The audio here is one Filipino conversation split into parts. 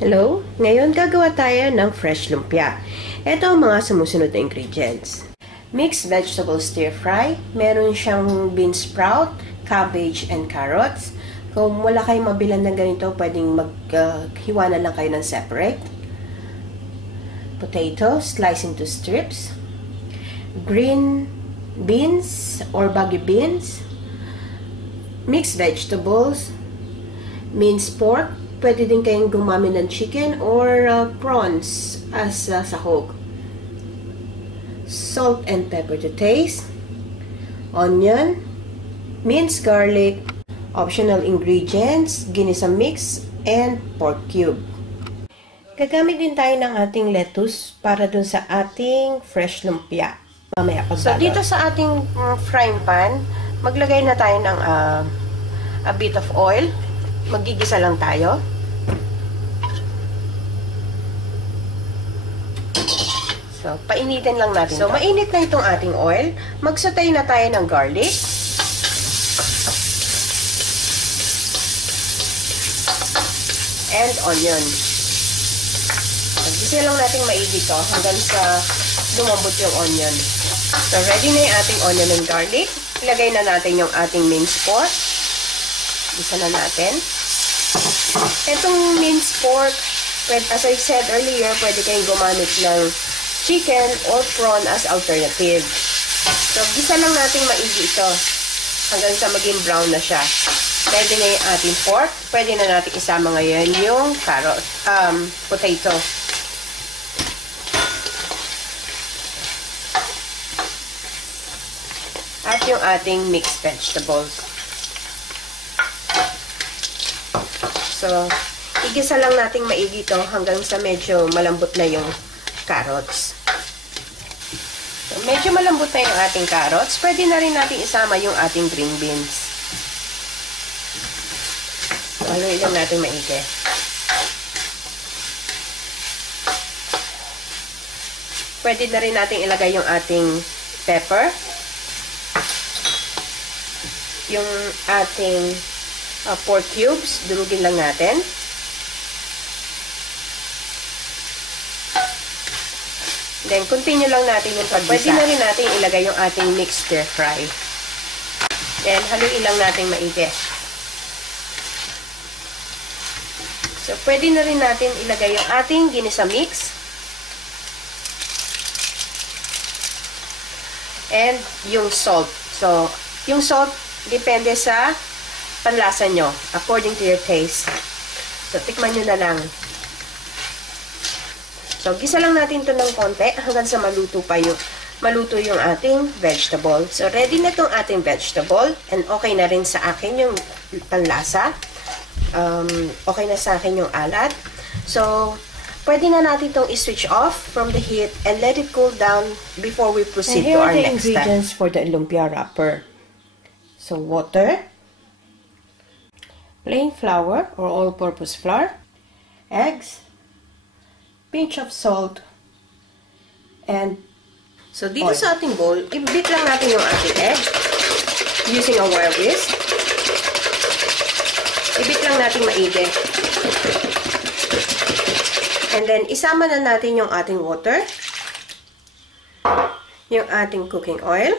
Hello! Ngayon gagawa tayo ng fresh lumpia. Ito ang mga sumusunod na ingredients. Mixed vegetable stir fry. Meron siyang bean sprout, cabbage, and carrots. Kung wala kayong mabilan ng ganito, pwedeng maghiwa na lang kayo ng separate. Potato, slice into strips. Green beans or baggy beans. Mixed vegetables. Minced pork. Pwede din kayong gumamit ng chicken or prawns as sahog. Salt and pepper to taste. Onion. Minced garlic. Optional ingredients. Ginisa mix and pork cube. Gagamit din tayo ng ating lettuce para dun sa ating fresh lumpia. Mamaya pagbalot. So dito sa ating frying pan, maglagay na tayo ng a bit of oil. Magigisa lang tayo. So, painitin lang natin. So, mainit na itong ating oil. Magsatay na tayo ng garlic. And onion. Maggisa lang natin maigi to hanggang sa lumambot yung onion. So, ready na yung ating onion and garlic. Ilagay na natin yung ating minced pork. Isa na natin. Itong minced pork, as I said earlier, pwede kayong gumamit ng chicken or prawn as alternative. So, gisa lang natin maigi ito hanggang sa maging brown na siya. Ready na yung ating pork. Pwede na natin isama ngayon yung potato. At yung ating mixed vegetables. So, igisa lang nating maigi ito hanggang sa medyo malambot na yung carrots. So, medyo malambot na yung ating carrots. Pwede na rin natin isama yung ating green beans. So, haluin lang natin maigi. Pwede na rin natin ilagay yung ating pepper. Yung ating pork cubes, durugin lang natin. Then, continue lang natin yung paggisa. Pwede na rin natin ilagay yung ating mixed stir fry. Then, haluin lang natin maigi. So, pwede na rin natin ilagay yung ating ginisa mix. And, yung salt. So, yung salt, depende sa panlasa nyo, according to your taste. So, tikman nyo na lang. So, gisa lang natin ito ng konti hanggang sa maluto yung ating vegetable. So, ready na itong ating vegetable and okay na rin sa akin yung panlasa. Okay na sa akin yung alat. So, pwede na natin itong i-switch off from the heat and let it cool down before we proceed to our next step. Here are the ingredients for the lumpia wrapper. So, water, plain flour or all-purpose flour, eggs, pinch of salt, and so dito oil. Sa ating bowl, i-beat lang natin yung ating egg using a wire whisk. I-beat lang natin maigi. And then, isama na natin yung ating water, yung ating cooking oil,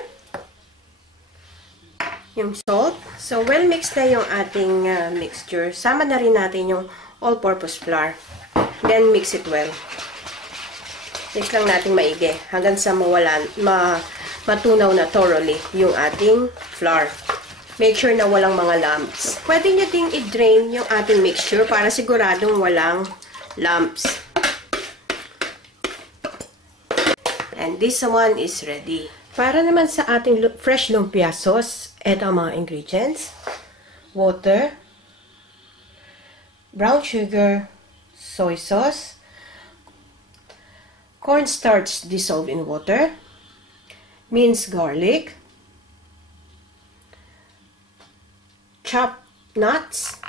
yung salt. So, well mixed na yung ating mixture. Sama na rin natin yung all-purpose flour. Then, mix it well. Mix lang natin maigi hanggang sa matunaw na thoroughly yung ating flour. Make sure na walang mga lumps. Pwede nyo ding i-drain yung ating mixture para siguradong walang lumps. And this one is ready. Para naman sa ating fresh lumpia sauce, ito ang mga ingredients. Water, brown sugar, soy sauce, cornstarch dissolved in water, minced garlic, chopped nuts,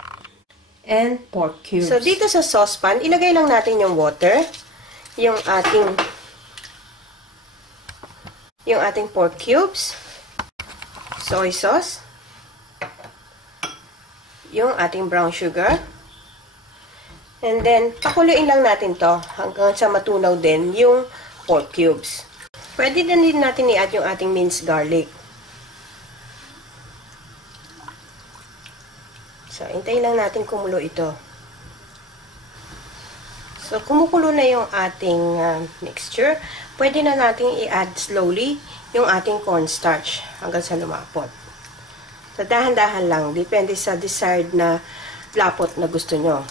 and pork cubes. So, dito sa saucepan, ilagay lang natin yung water, yung ating pork cubes, soy sauce, yung ating brown sugar, And then, pakuluin lang natin to hanggang sa matunaw din yung pork cubes. Pwede din natin i-add yung ating minced garlic. So, hintayin lang natin kumulo ito. So, kumukulo na yung ating mixture. Pwede na natin i-add slowly yung ating cornstarch hanggang sa lumapot. So, dahan-dahan lang. Depende sa desired na lapot na gusto nyo.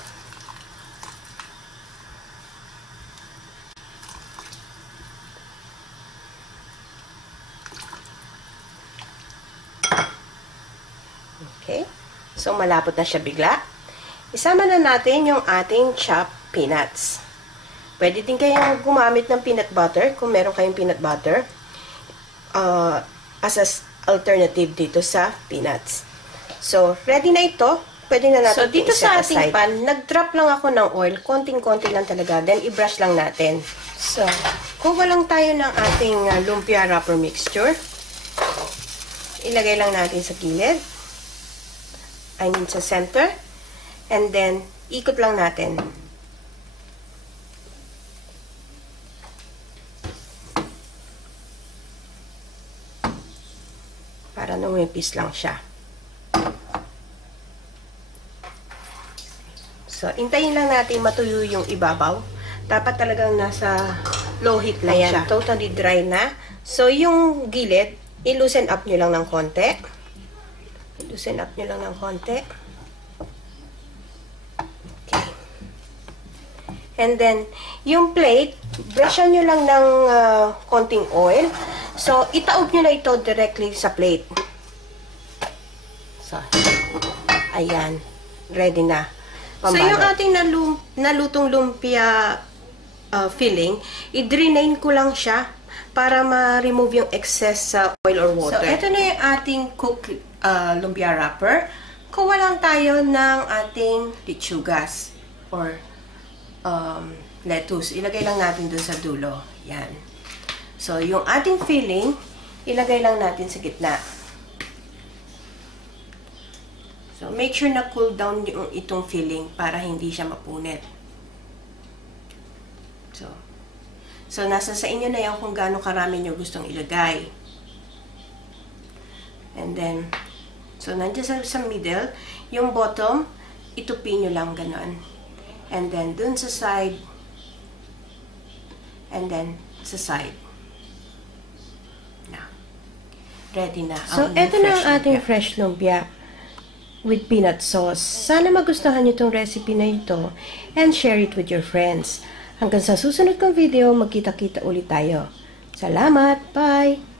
Okay. So, malapot na siya bigla. Isama na natin yung ating chopped peanuts. Pwede din kayong gumamit ng peanut butter kung meron kayong peanut butter as an alternative dito sa peanuts. So, ready na ito. Pwede na natin dito sa ating pan, nag-drop lang ako ng oil. Konting-konti lang talaga. Then, i-brush lang natin. So, kuha lang tayo ng ating lumpia wrapper mixture. Ilagay lang natin sa gilid. I mean sa center. And then, ikot lang natin. Para numipis lang siya. So, intayin lang natin matuyo yung ibabaw. Dapat talagang nasa low heat lang siya. Totally dry na. So, yung gilid, i-loosen up nyo lang ng konti. I-loosen up nyo lang ng konti. Okay. And then, yung plate, brushan nyo lang ng konting oil. So, itaob nyo na ito directly sa plate. So, ayan. Ready na. Pambalot. So, yung ating nalutong lumpia filling, i-drain ko lang siya para ma-remove yung excess oil or water. So, ito na yung ating cooked lumpia wrapper. Kuha lang tayo ng ating lechugas or lettuce. Ilagay lang natin dun sa dulo. Yan. So, yung ating filling, ilagay lang natin sa gitna. So, make sure na cool down yung itong filling para hindi siya mapunit. So nasa sa inyo na yan kung gaano karami nyo gustong ilagay. And then, so nandiyan sa middle, yung bottom, itupin nyo lang ganon. And then, dun sa side, and then, sa side. Na. Ready na. So, eto na ang ating fresh lumpia with peanut sauce. Sana magustuhan nyo itong recipe na ito and share it with your friends. Hanggang sa susunod kong video, magkita-kita ulit tayo. Salamat! Bye!